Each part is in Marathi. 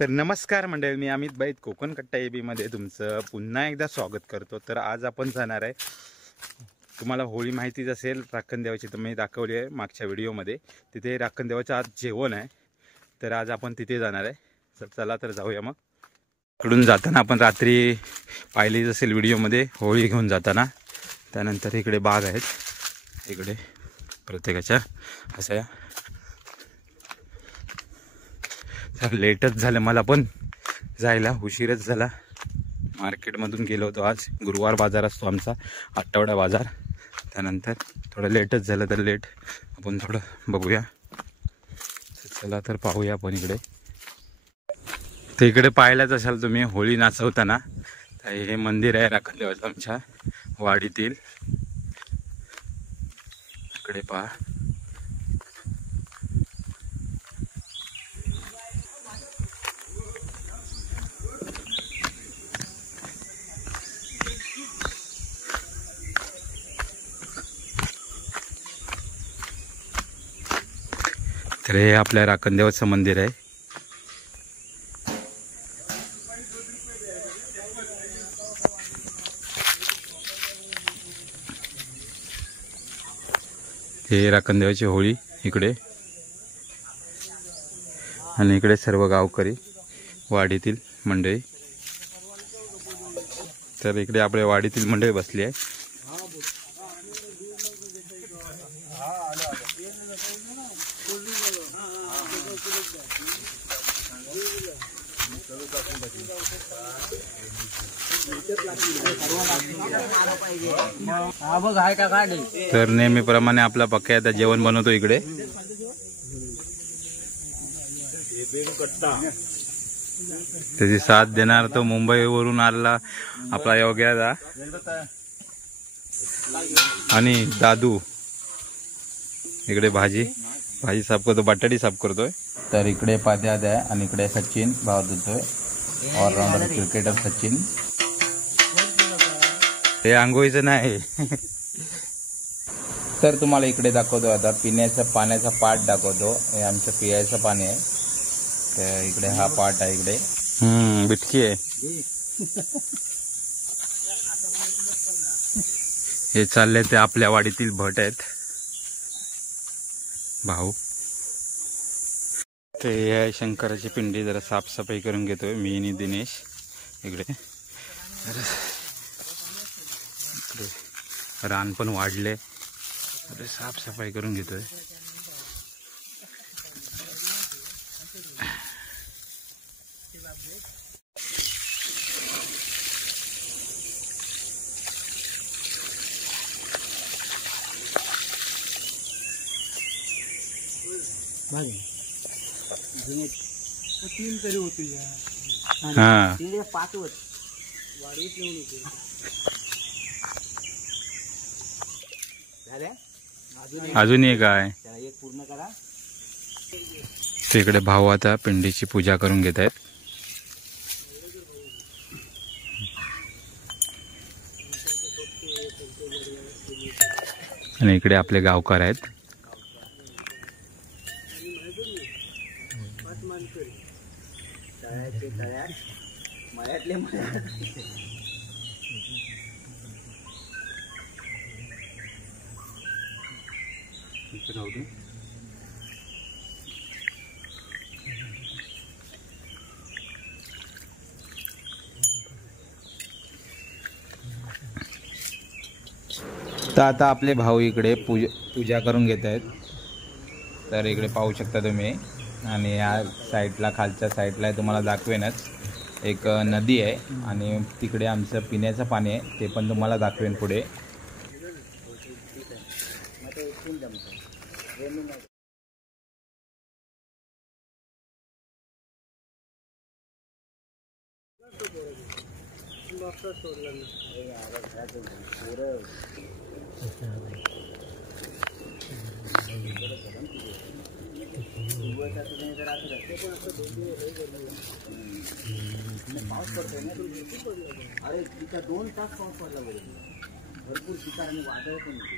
तर नमस्कार मंडळी, मी अमित बैत कोकण कट्टा एबीमध्ये तुमचं पुन्हा एकदा स्वागत करतो। तर आज आपण जाणार आहे, तुम्हाला होळी माहितीच असेल, राखण देवाची तर मी दाखवली आहे मागच्या व्हिडिओमध्ये। तिथे राखण देवाचं आज जेवण आहे, तर आज आपण तिथे जाणार आहे। तर चला तर जाऊया। मग इकडून जाताना आपण रात्री पाहिलीच असेल व्हिडिओमध्ये होळी घेऊन जाताना, त्यानंतर इकडे बाग आहेत, इकडे प्रत्येकाच्या अशा। तर लेटच झालं, मला पण जायला उशीरच झाला। मार्केटमधून गेलो होतो, आज गुरुवार बाजार असतो आमचा, आठवडा बाजार। त्यानंतर थोडं लेटच झालं, तर लेट आपण थोडं बघूया। चला तर पाहूया आपण इकडे। तर इकडे पाहिलाच असाल तुम्ही होळी नाचवताना, तर हे मंदिर आहे राखण देवाचं आमच्या वाडीतील। इकडे पहा, तर हे आपल्या राखण देवाचं मंदिर आहे। हे राखण देवाची होळी इकडे, आणि इकडे सर्व गावकरी वाडीतील मंडळी। तर इकडे आपल्या वाडीतील मंडळी बसली आहे। तर नेहमीप्रमाणे आपला पक्का आता जेवण बनवतो इकडे। त्याची साथ देणार तो मुंबईवरून आला आपला योग्यादा आणि दादू। इकडे भाजी साफ करतो, बटाटी साफ करतोय। तर इकडे पाद्याद आहे, आणि इकडे सचिन भाव देतोय, ऑलराऊंडर क्रिकेटर सचिन। हे आंघोळीचं नाही। तर तुम्हाला इकडे दाखवतो आता पिण्याचं पाण्याचा पाट दाखवतो। हे आमचं पियाचं पाणी आहे, तर इकडे हा पाट आहे इकडे। बिटकी आहे। हे चालले ते आपल्या वाडीतील भट आहेत, भाऊ। ते आहे शंकराची पिंडी, जरा साफसफाई करून घेतोय मी आणि दिनेश इकडे। रान पण वाढले, साफसफाई करून घेतोय। तीन तरी होतील, हा 5 होत वाढीत येऊन होते। अजून एक आहे, एक पूर्ण करा। तिकडे भाऊ आता पिंडीची पूजा करून घेत आहेत। आणि इकडे आपले गावकार आहेत। तर आता आपले भाऊ इकडे पूजा करून घेत आहेत। तर इकडे पाहू शकता तुम्ही, आणि या साईडला खालच्या साईडला तुम्हाला दाखवेनच एक नदी आहे, आणि तिकडे आमचं पिण्याचं पाणी आहे, ते पण तुम्हाला दाखवेन पुढे। पाऊस पडतोय ना, अरे तिचा 2 तास पाऊस पडला, भरपूर शिकार आणि वादळ पण होते।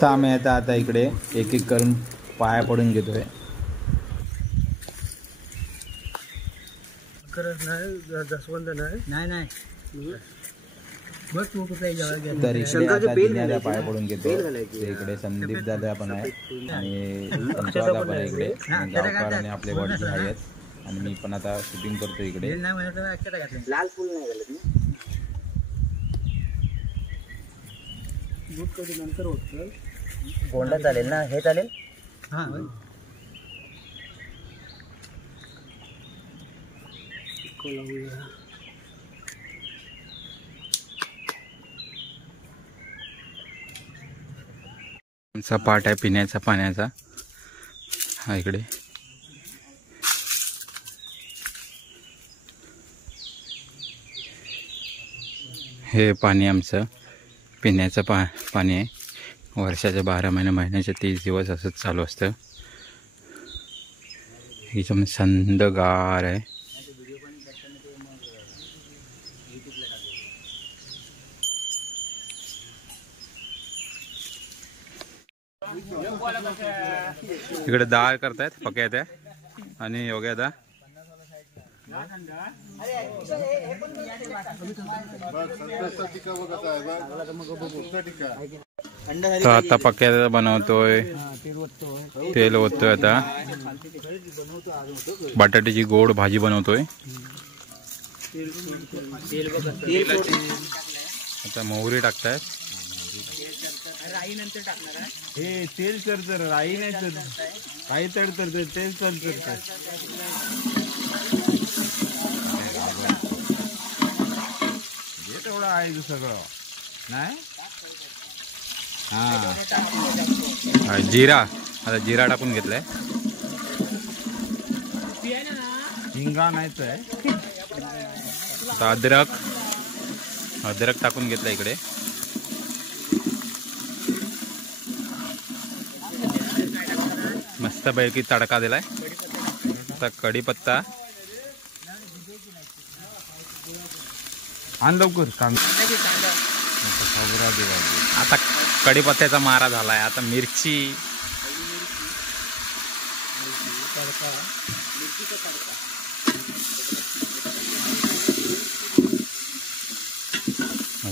तर आम्ही आता इकडे एक एक करून पाया पडून घेतोय. तर इकडे आता जिन्याला पाया पडून घेतो. इकडे संदीप दादा पण आहे आणि संतोष दादा पण आहे इकडे. गावकर आणि आपले वडील आहेत आणि मी पण आता शूटिंग करतो इकडे. लाल फुल नाही घालत ना. दूध कधी नंतर होतं. गोंडा चालेल ना, हे चालेल. हा आमचा पाट आहे पिण्याचा पाण्याचा. हा इकडे हे पाणी आमचं पिण्याचं पाणी आहे. वर्षाच्या 12 महिन्याचे 30 दिवस असंच चालू असतं. एकदम थंडगार आहे. इकडे डाळ करतायत पक्या त्या आणि योग्य दा. तर आता पक्या बनवतोय, तेल ओततोय. आता बटाट्याची गोड भाजी बनवतोय. आता मोहरी टाकतायत. राई नंतर टाकणार. हे तेल चरचर, राई नाही चर, काही तडतडत तेल चरचर. हे तेवढं आहे सगळं नाही. हा जिरा, आता जिरा टाकून घेतलाय. हिंगा नाहीच आहे. आता अद्रक टाकून घेतला इकडे. मस्त पैकी तडका दिलाय. आता कढीपत्ता आण लवकर. आता कढीपत्त्याचा मारा झालाय. आता मिरची,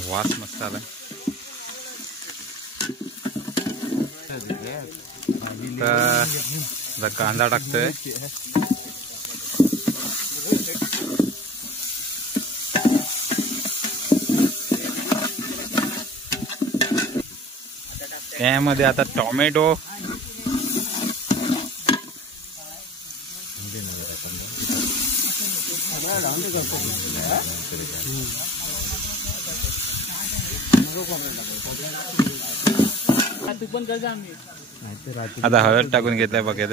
वास मस्त आलाय. आता कांदा टाकतोय. यामध्ये आता टोमॅटो, आता हळद टाकून घेतलाय बघा.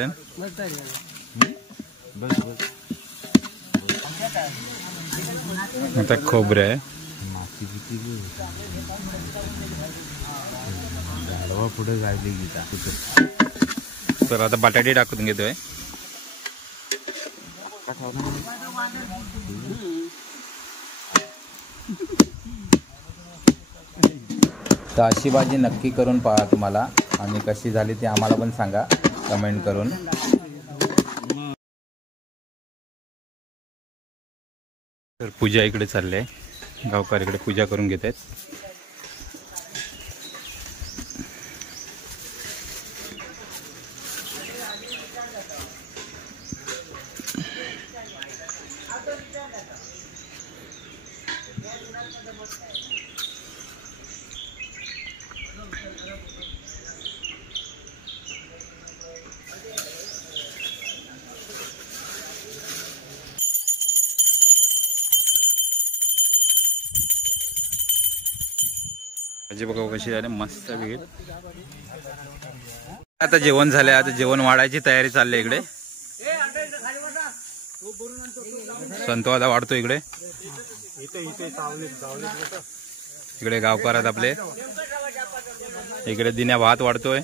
आता खोबरं आहे. पुढे जायला गीता. तर आता बटाटे टाकून घेतोय. तर अशी भाजी नक्की करून पहा तुम्हाला, आणि कशी झाली ते आम्हाला पण सांगा कमेंट करून. तर पूजा इकडे चालली आहे. गावकर इकडे पूजा करून घेत आहेत. भाजी बघा कशी झाली, मस्त वेगळी. आता जेवण झालंय, आता जेवण वाढायची तयारी चालली इकडे. संतो आता वाढतो इकडे. इकडे गावकार आहेत आपले. इकडे दिन्या भात वाढतोय.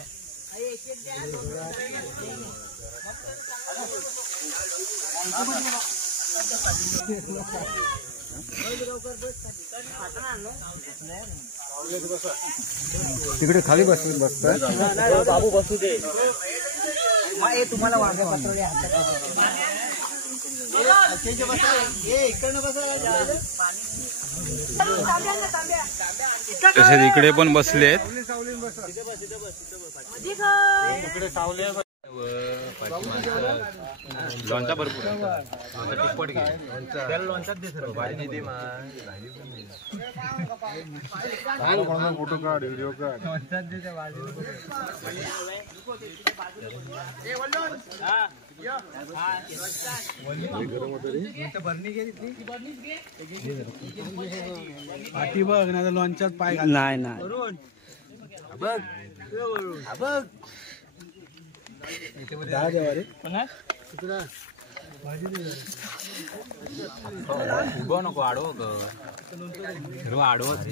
तिकडे खाली बसतात बाबू बसू दे. तुम्हाला तसेच इकडे पण बसले आहेत. लोणचा भरपूर फोटो काढ, व्हिडिओ काढ. पाठी बघ ना, लोणच्यात पाय घाल. नाही नाही बघ बघ उभं नको, आडवं सर्व आडवंच.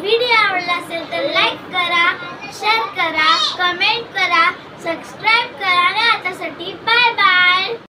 व्हिडिओ आवडला असेल तर लाईक करा, शेअर करा, कमेंट करा, सबस्क्राईब करा आणि आतासाठी बाय बाय.